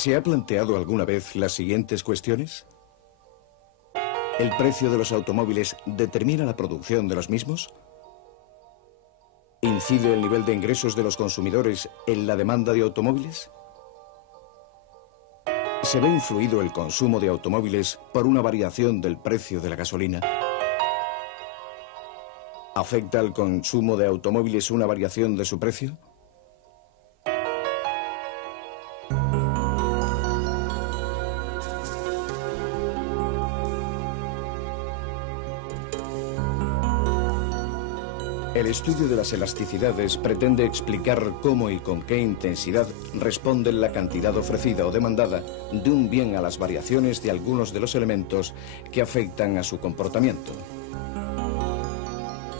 ¿Se ha planteado alguna vez las siguientes cuestiones? ¿El precio de los automóviles determina la producción de los mismos? ¿Incide el nivel de ingresos de los consumidores en la demanda de automóviles? ¿Se ve influido el consumo de automóviles por una variación del precio de la gasolina? ¿Afecta al consumo de automóviles una variación de su precio? El estudio de las elasticidades pretende explicar cómo y con qué intensidad responde la cantidad ofrecida o demandada de un bien a las variaciones de algunos de los elementos que afectan a su comportamiento.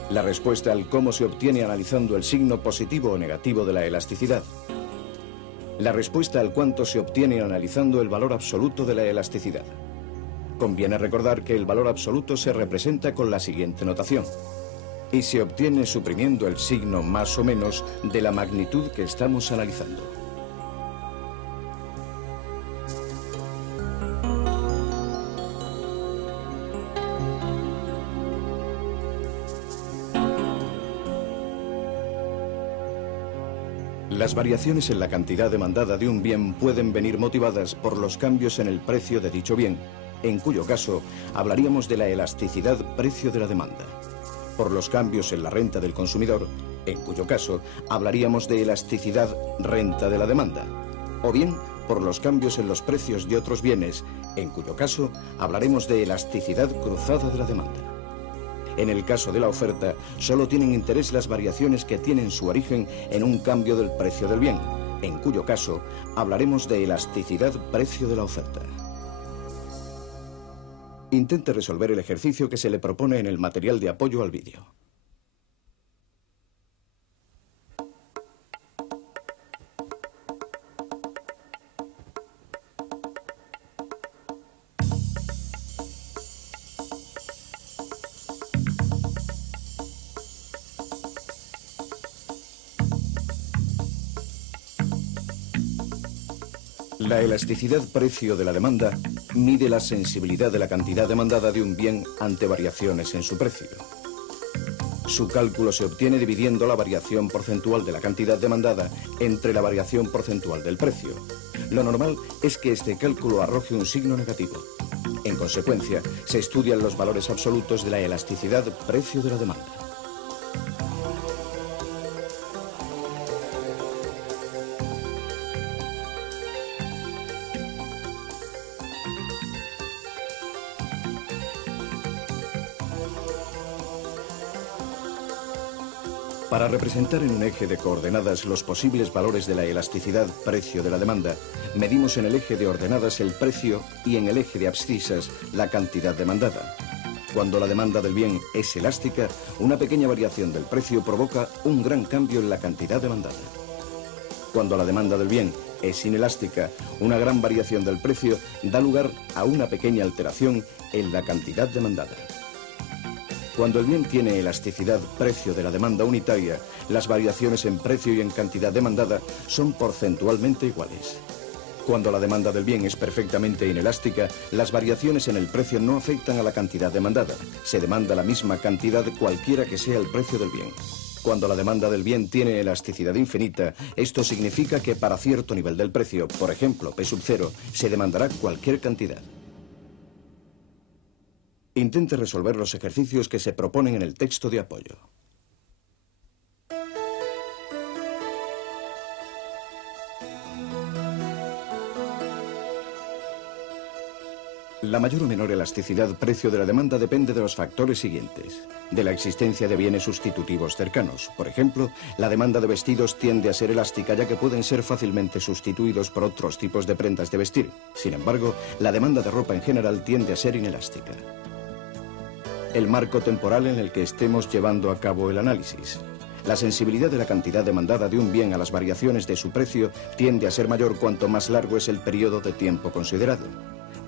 La respuesta al cómo se obtiene analizando el signo positivo o negativo de la elasticidad. La respuesta al cuánto se obtiene analizando el valor absoluto de la elasticidad. Conviene recordar que el valor absoluto se representa con la siguiente notación. Y se obtiene suprimiendo el signo más o menos de la magnitud que estamos analizando. Las variaciones en la cantidad demandada de un bien pueden venir motivadas por los cambios en el precio de dicho bien, en cuyo caso hablaríamos de la elasticidad precio de la demanda. Por los cambios en la renta del consumidor, en cuyo caso hablaríamos de elasticidad renta de la demanda, o bien por los cambios en los precios de otros bienes, en cuyo caso hablaremos de elasticidad cruzada de la demanda. En el caso de la oferta, solo tienen interés las variaciones que tienen su origen en un cambio del precio del bien, en cuyo caso hablaremos de elasticidad precio de la oferta. Intente resolver el ejercicio que se le propone en el material de apoyo al vídeo. La elasticidad precio de la demanda mide la sensibilidad de la cantidad demandada de un bien ante variaciones en su precio. Su cálculo se obtiene dividiendo la variación porcentual de la cantidad demandada entre la variación porcentual del precio. Lo normal es que este cálculo arroje un signo negativo. En consecuencia, se estudian los valores absolutos de la elasticidad precio de la demanda. Para representar en un eje de coordenadas los posibles valores de la elasticidad precio de la demanda, medimos en el eje de ordenadas el precio y en el eje de abscisas la cantidad demandada. Cuando la demanda del bien es elástica, una pequeña variación del precio provoca un gran cambio en la cantidad demandada. Cuando la demanda del bien es inelástica, una gran variación del precio da lugar a una pequeña alteración en la cantidad demandada. Cuando el bien tiene elasticidad precio de la demanda unitaria, las variaciones en precio y en cantidad demandada son porcentualmente iguales. Cuando la demanda del bien es perfectamente inelástica, las variaciones en el precio no afectan a la cantidad demandada. Se demanda la misma cantidad cualquiera que sea el precio del bien. Cuando la demanda del bien tiene elasticidad infinita, esto significa que para cierto nivel del precio, por ejemplo P sub 0, se demandará cualquier cantidad. Intente resolver los ejercicios que se proponen en el texto de apoyo. La mayor o menor elasticidad precio de la demanda depende de los factores siguientes. De la existencia de bienes sustitutivos cercanos. Por ejemplo, la demanda de vestidos tiende a ser elástica ya que pueden ser fácilmente sustituidos por otros tipos de prendas de vestir. Sin embargo, la demanda de ropa en general tiende a ser inelástica. El marco temporal en el que estemos llevando a cabo el análisis. La sensibilidad de la cantidad demandada de un bien a las variaciones de su precio tiende a ser mayor cuanto más largo es el periodo de tiempo considerado.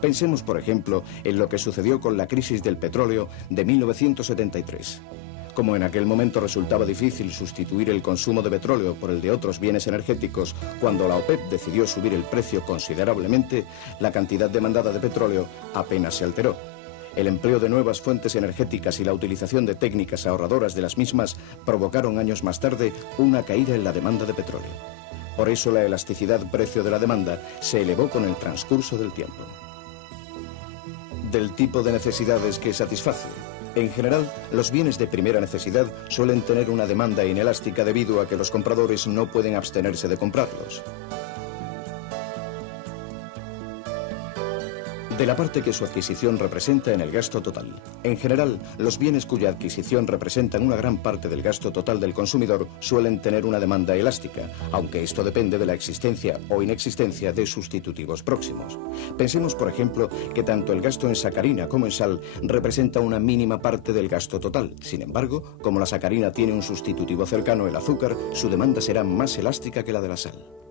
Pensemos, por ejemplo, en lo que sucedió con la crisis del petróleo de 1973. Como en aquel momento resultaba difícil sustituir el consumo de petróleo por el de otros bienes energéticos, cuando la OPEP decidió subir el precio considerablemente, la cantidad demandada de petróleo apenas se alteró. El empleo de nuevas fuentes energéticas y la utilización de técnicas ahorradoras de las mismas provocaron años más tarde una caída en la demanda de petróleo. Por eso la elasticidad precio de la demanda se elevó con el transcurso del tiempo. Del tipo de necesidades que satisface. En general, los bienes de primera necesidad suelen tener una demanda inelástica debido a que los compradores no pueden abstenerse de comprarlos. De la parte que su adquisición representa en el gasto total. En general, los bienes cuya adquisición representan una gran parte del gasto total del consumidor suelen tener una demanda elástica, aunque esto depende de la existencia o inexistencia de sustitutivos próximos. Pensemos, por ejemplo, que tanto el gasto en sacarina como en sal representa una mínima parte del gasto total. Sin embargo, como la sacarina tiene un sustitutivo cercano, el azúcar, su demanda será más elástica que la de la sal.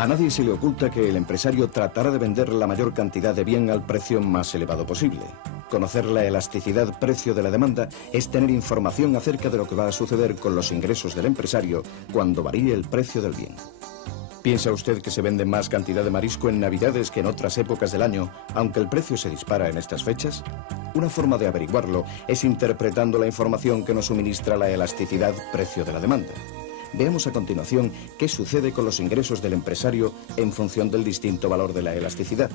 A nadie se le oculta que el empresario tratará de vender la mayor cantidad de bien al precio más elevado posible. Conocer la elasticidad precio de la demanda es tener información acerca de lo que va a suceder con los ingresos del empresario cuando varíe el precio del bien. ¿Piensa usted que se vende más cantidad de marisco en Navidades que en otras épocas del año, aunque el precio se dispara en estas fechas? Una forma de averiguarlo es interpretando la información que nos suministra la elasticidad precio de la demanda. Veamos a continuación qué sucede con los ingresos del empresario en función del distinto valor de la elasticidad.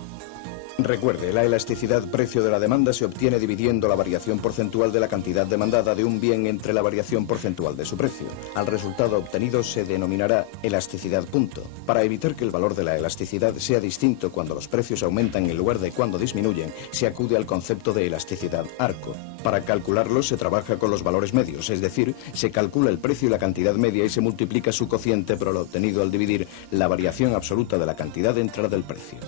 Recuerde, la elasticidad precio de la demanda se obtiene dividiendo la variación porcentual de la cantidad demandada de un bien entre la variación porcentual de su precio. Al resultado obtenido se denominará elasticidad punto. Para evitar que el valor de la elasticidad sea distinto cuando los precios aumentan en lugar de cuando disminuyen, se acude al concepto de elasticidad arco. Para calcularlo se trabaja con los valores medios, es decir, se calcula el precio y la cantidad media y se multiplica su cociente por lo obtenido al dividir la variación absoluta de la cantidad entre la del precio.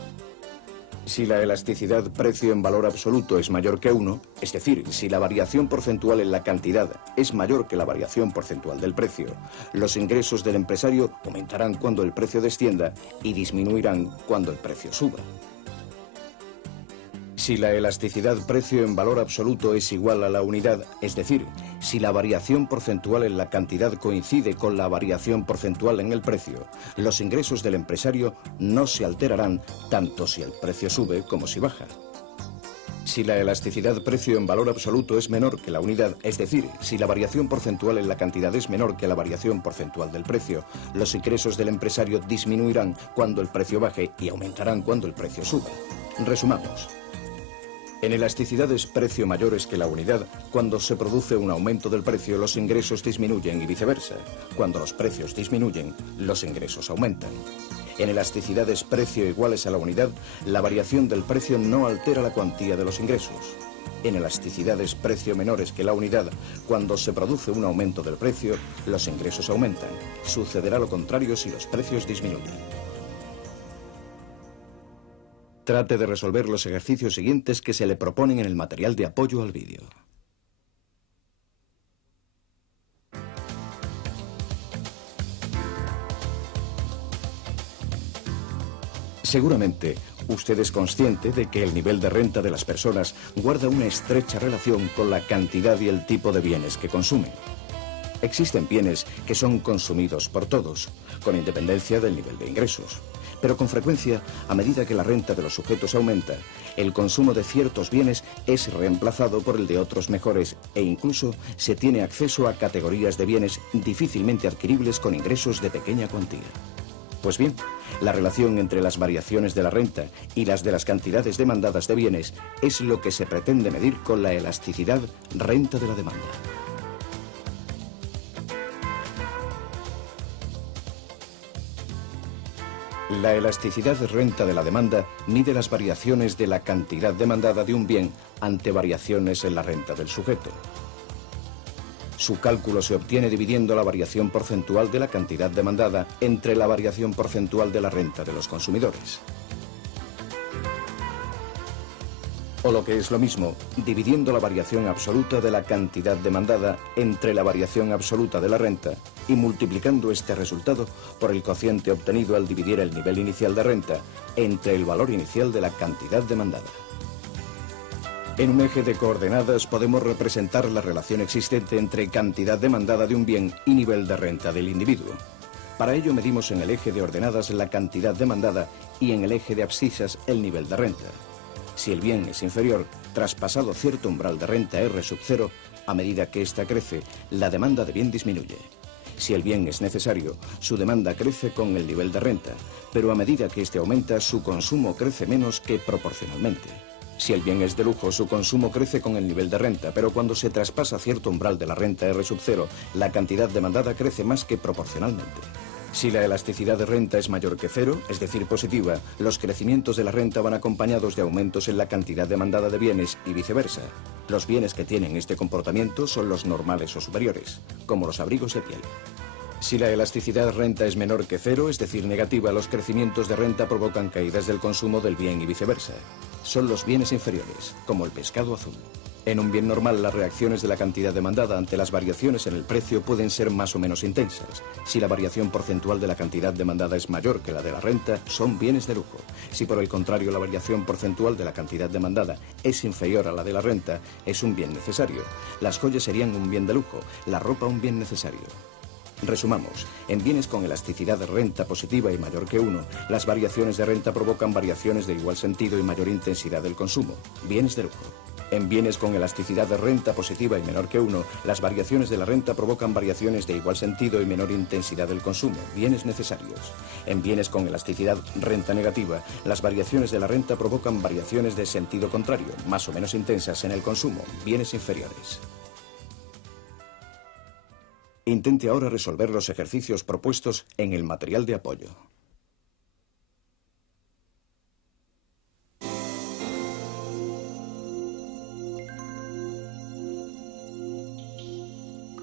Si la elasticidad precio en valor absoluto es mayor que 1, es decir, si la variación porcentual en la cantidad es mayor que la variación porcentual del precio, los ingresos del empresario aumentarán cuando el precio descienda y disminuirán cuando el precio suba. Si la elasticidad precio en valor absoluto es igual a la unidad, es decir, si la variación porcentual en la cantidad coincide con la variación porcentual en el precio, los ingresos del empresario no se alterarán tanto si el precio sube como si baja. Si la elasticidad precio en valor absoluto es menor que la unidad, es decir, si la variación porcentual en la cantidad es menor que la variación porcentual del precio, los ingresos del empresario disminuirán cuando el precio baje y aumentarán cuando el precio suba. Resumamos. En elasticidades precio mayores que la unidad, cuando se produce un aumento del precio, los ingresos disminuyen y viceversa. Cuando los precios disminuyen, los ingresos aumentan. En elasticidades precio iguales a la unidad, la variación del precio no altera la cuantía de los ingresos. En elasticidades precio menores que la unidad, cuando se produce un aumento del precio, los ingresos aumentan. Sucederá lo contrario si los precios disminuyen. Trate de resolver los ejercicios siguientes que se le proponen en el material de apoyo al vídeo. Seguramente, usted es consciente de que el nivel de renta de las personas guarda una estrecha relación con la cantidad y el tipo de bienes que consumen. Existen bienes que son consumidos por todos, con independencia del nivel de ingresos. Pero con frecuencia, a medida que la renta de los sujetos aumenta, el consumo de ciertos bienes es reemplazado por el de otros mejores e incluso se tiene acceso a categorías de bienes difícilmente adquiribles con ingresos de pequeña cuantía. Pues bien, la relación entre las variaciones de la renta y las de las cantidades demandadas de bienes es lo que se pretende medir con la elasticidad renta de la demanda. La elasticidad renta de la demanda mide las variaciones de la cantidad demandada de un bien ante variaciones en la renta del sujeto. Su cálculo se obtiene dividiendo la variación porcentual de la cantidad demandada entre la variación porcentual de la renta de los consumidores. O lo que es lo mismo, dividiendo la variación absoluta de la cantidad demandada entre la variación absoluta de la renta y multiplicando este resultado por el cociente obtenido al dividir el nivel inicial de renta entre el valor inicial de la cantidad demandada. En un eje de coordenadas podemos representar la relación existente entre cantidad demandada de un bien y nivel de renta del individuo. Para ello medimos en el eje de ordenadas la cantidad demandada y en el eje de abscisas el nivel de renta. Si el bien es inferior, traspasado cierto umbral de renta R sub 0, a medida que ésta crece, la demanda de bien disminuye. Si el bien es necesario, su demanda crece con el nivel de renta, pero a medida que éste aumenta, su consumo crece menos que proporcionalmente. Si el bien es de lujo, su consumo crece con el nivel de renta, pero cuando se traspasa cierto umbral de la renta R sub 0, la cantidad demandada crece más que proporcionalmente. Si la elasticidad de renta es mayor que cero, es decir, positiva, los crecimientos de la renta van acompañados de aumentos en la cantidad demandada de bienes y viceversa. Los bienes que tienen este comportamiento son los normales o superiores, como los abrigos de piel. Si la elasticidad de renta es menor que cero, es decir, negativa, los crecimientos de renta provocan caídas del consumo del bien y viceversa. Son los bienes inferiores, como el pescado azul. En un bien normal, las reacciones de la cantidad demandada ante las variaciones en el precio pueden ser más o menos intensas. Si la variación porcentual de la cantidad demandada es mayor que la de la renta, son bienes de lujo. Si por el contrario la variación porcentual de la cantidad demandada es inferior a la de la renta, es un bien necesario. Las joyas serían un bien de lujo, la ropa un bien necesario. Resumamos, en bienes con elasticidad de renta positiva y mayor que 1, las variaciones de renta provocan variaciones de igual sentido y mayor intensidad del consumo, bienes de lujo. En bienes con elasticidad de renta positiva y menor que 1, las variaciones de la renta provocan variaciones de igual sentido y menor intensidad del consumo, bienes necesarios. En bienes con elasticidad renta negativa, las variaciones de la renta provocan variaciones de sentido contrario, más o menos intensas en el consumo, bienes inferiores. Intente ahora resolver los ejercicios propuestos en el material de apoyo.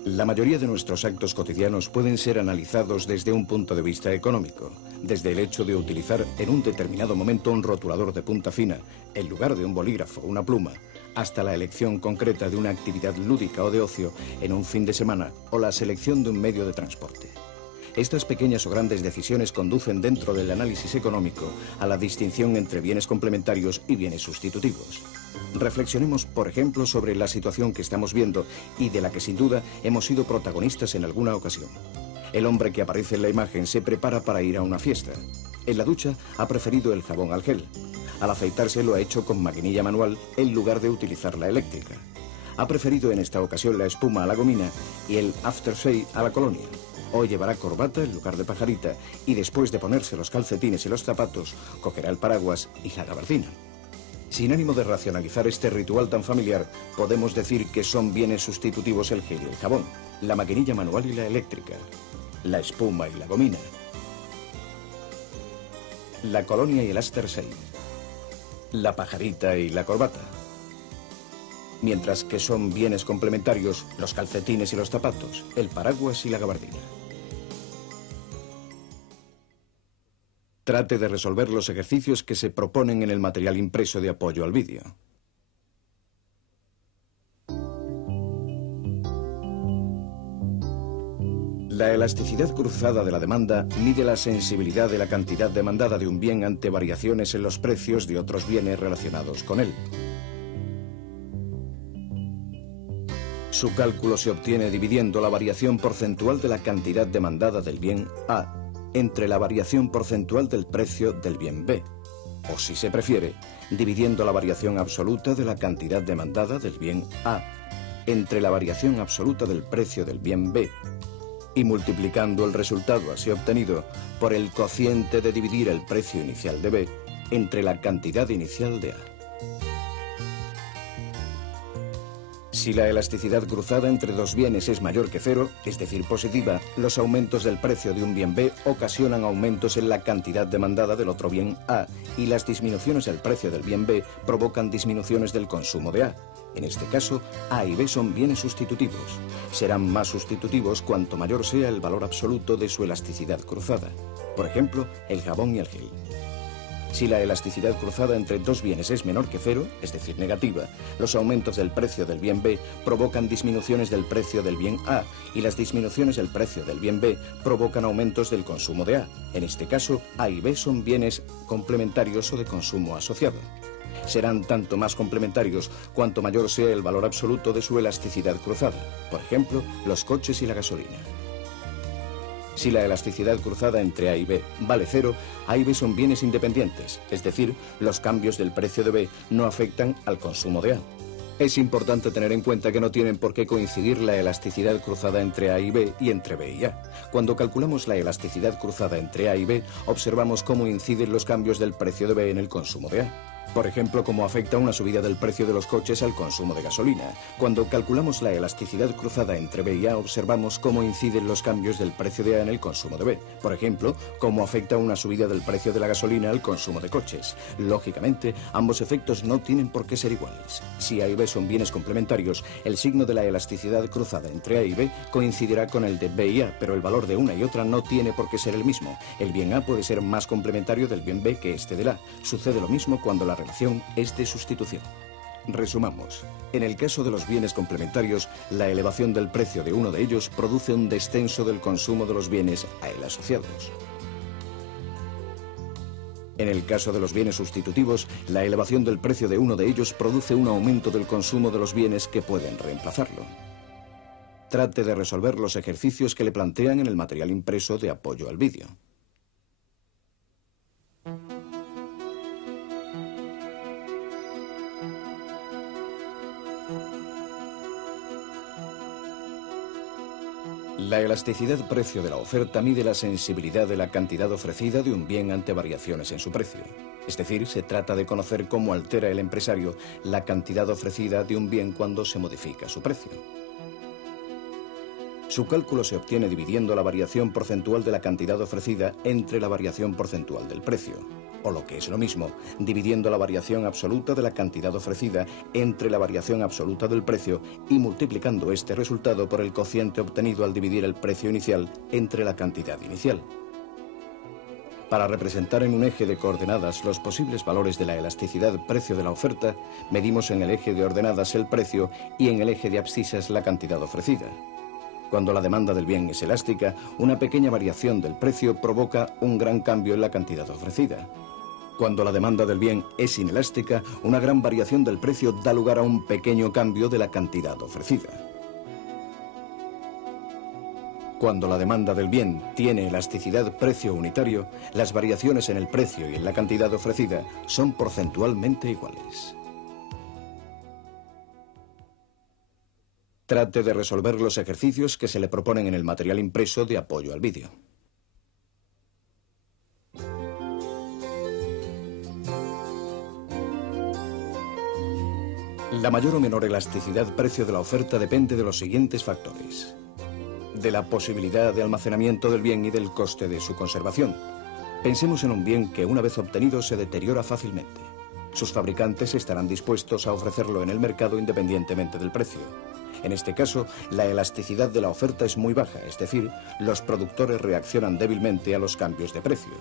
La mayoría de nuestros actos cotidianos pueden ser analizados desde un punto de vista económico, desde el hecho de utilizar en un determinado momento un rotulador de punta fina, en lugar de un bolígrafo o una pluma, hasta la elección concreta de una actividad lúdica o de ocio en un fin de semana o la selección de un medio de transporte. Estas pequeñas o grandes decisiones conducen dentro del análisis económico a la distinción entre bienes complementarios y bienes sustitutivos. Reflexionemos, por ejemplo, sobre la situación que estamos viendo y de la que sin duda hemos sido protagonistas en alguna ocasión. El hombre que aparece en la imagen se prepara para ir a una fiesta. En la ducha ha preferido el jabón al gel. Al afeitarse lo ha hecho con maquinilla manual en lugar de utilizar la eléctrica. Ha preferido en esta ocasión la espuma a la gomina y el aftershave a la colonia. Hoy llevará corbata en lugar de pajarita y después de ponerse los calcetines y los zapatos, cogerá el paraguas y la gabardina. Sin ánimo de racionalizar este ritual tan familiar, podemos decir que son bienes sustitutivos el gel y el jabón, la maquinilla manual y la eléctrica, la espuma y la gomina, la colonia y el aftershave, la pajarita y la corbata. Mientras que son bienes complementarios los calcetines y los zapatos, el paraguas y la gabardina. Trate de resolver los ejercicios que se proponen en el material impreso de apoyo al vídeo. La elasticidad cruzada de la demanda mide la sensibilidad de la cantidad demandada de un bien ante variaciones en los precios de otros bienes relacionados con él. Su cálculo se obtiene dividiendo la variación porcentual de la cantidad demandada del bien A entre la variación porcentual del precio del bien B, o si se prefiere, dividiendo la variación absoluta de la cantidad demandada del bien A entre la variación absoluta del precio del bien B y multiplicando el resultado así obtenido por el cociente de dividir el precio inicial de B entre la cantidad inicial de A. Si la elasticidad cruzada entre dos bienes es mayor que cero, es decir, positiva, los aumentos del precio de un bien B ocasionan aumentos en la cantidad demandada del otro bien A y las disminuciones del precio del bien B provocan disminuciones del consumo de A. En este caso, A y B son bienes sustitutivos. Serán más sustitutivos cuanto mayor sea el valor absoluto de su elasticidad cruzada. Por ejemplo, el jabón y el gel. Si la elasticidad cruzada entre dos bienes es menor que cero, es decir, negativa, los aumentos del precio del bien B provocan disminuciones del precio del bien A y las disminuciones del precio del bien B provocan aumentos del consumo de A. En este caso, A y B son bienes complementarios o de consumo asociado. Serán tanto más complementarios cuanto mayor sea el valor absoluto de su elasticidad cruzada. Por ejemplo, los coches y la gasolina. Si la elasticidad cruzada entre A y B vale cero, A y B son bienes independientes, es decir, los cambios del precio de B no afectan al consumo de A. Es importante tener en cuenta que no tienen por qué coincidir la elasticidad cruzada entre A y B y entre B y A. Cuando calculamos la elasticidad cruzada entre A y B, observamos cómo inciden los cambios del precio de B en el consumo de A. Por ejemplo, cómo afecta una subida del precio de los coches al consumo de gasolina. Cuando calculamos la elasticidad cruzada entre B y A, observamos cómo inciden los cambios del precio de A en el consumo de B. Por ejemplo, cómo afecta una subida del precio de la gasolina al consumo de coches. Lógicamente, ambos efectos no tienen por qué ser iguales. Si A y B son bienes complementarios, el signo de la elasticidad cruzada entre A y B coincidirá con el de B y A, pero el valor de una y otra no tiene por qué ser el mismo. El bien A puede ser más complementario del bien B que este del A. Sucede lo mismo cuando la relación es de sustitución. Resumamos. En el caso de los bienes complementarios, la elevación del precio de uno de ellos produce un descenso del consumo de los bienes a él asociados. En el caso de los bienes sustitutivos, la elevación del precio de uno de ellos produce un aumento del consumo de los bienes que pueden reemplazarlo. Trate de resolver los ejercicios que le plantean en el material impreso de apoyo al vídeo. La elasticidad precio de la oferta mide la sensibilidad de la cantidad ofrecida de un bien ante variaciones en su precio. Es decir, se trata de conocer cómo altera el empresario la cantidad ofrecida de un bien cuando se modifica su precio. Su cálculo se obtiene dividiendo la variación porcentual de la cantidad ofrecida entre la variación porcentual del precio, o lo que es lo mismo, dividiendo la variación absoluta de la cantidad ofrecida entre la variación absoluta del precio y multiplicando este resultado por el cociente obtenido al dividir el precio inicial entre la cantidad inicial. Para representar en un eje de coordenadas los posibles valores de la elasticidad precio de la oferta, medimos en el eje de ordenadas el precio y en el eje de abscisas la cantidad ofrecida. Cuando la demanda del bien es elástica, una pequeña variación del precio provoca un gran cambio en la cantidad ofrecida. Cuando la demanda del bien es inelástica, una gran variación del precio da lugar a un pequeño cambio de la cantidad ofrecida. Cuando la demanda del bien tiene elasticidad precio unitario, las variaciones en el precio y en la cantidad ofrecida son porcentualmente iguales. Trate de resolver los ejercicios que se le proponen en el material impreso de apoyo al vídeo. La mayor o menor elasticidad precio de la oferta depende de los siguientes factores: de la posibilidad de almacenamiento del bien y del coste de su conservación. Pensemos en un bien que una vez obtenido se deteriora fácilmente. Sus fabricantes estarán dispuestos a ofrecerlo en el mercado independientemente del precio. En este caso, la elasticidad de la oferta es muy baja, es decir, los productores reaccionan débilmente a los cambios de precio.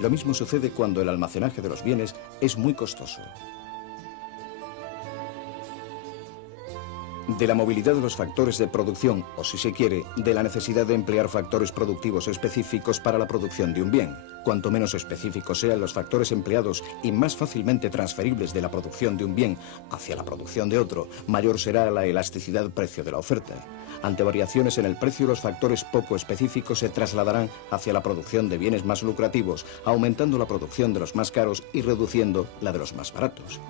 Lo mismo sucede cuando el almacenaje de los bienes es muy costoso. De la movilidad de los factores de producción, o si se quiere, de la necesidad de emplear factores productivos específicos para la producción de un bien. Cuanto menos específicos sean los factores empleados y más fácilmente transferibles de la producción de un bien hacia la producción de otro, mayor será la elasticidad precio de la oferta. Ante variaciones en el precio, los factores poco específicos se trasladarán hacia la producción de bienes más lucrativos, aumentando la producción de los más caros y reduciendo la de los más baratos.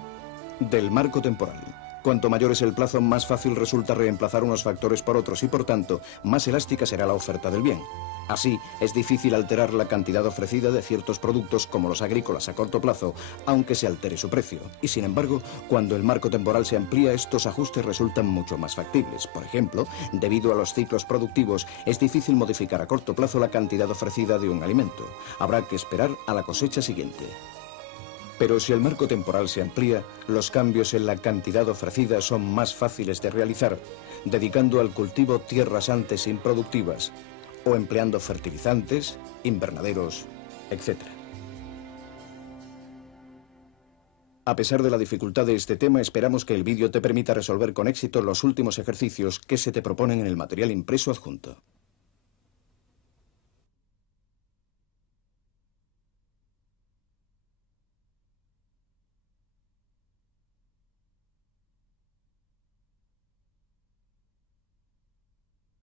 Del marco temporal. Cuanto mayor es el plazo, más fácil resulta reemplazar unos factores por otros y, por tanto, más elástica será la oferta del bien. Así, es difícil alterar la cantidad ofrecida de ciertos productos como los agrícolas a corto plazo, aunque se altere su precio. Y, sin embargo, cuando el marco temporal se amplía, estos ajustes resultan mucho más factibles. Por ejemplo, debido a los ciclos productivos, es difícil modificar a corto plazo la cantidad ofrecida de un alimento. Habrá que esperar a la cosecha siguiente. Pero si el marco temporal se amplía, los cambios en la cantidad ofrecida son más fáciles de realizar, dedicando al cultivo tierras antes improductivas o empleando fertilizantes, invernaderos, etc. A pesar de la dificultad de este tema, esperamos que el vídeo te permita resolver con éxito los últimos ejercicios que se te proponen en el material impreso adjunto.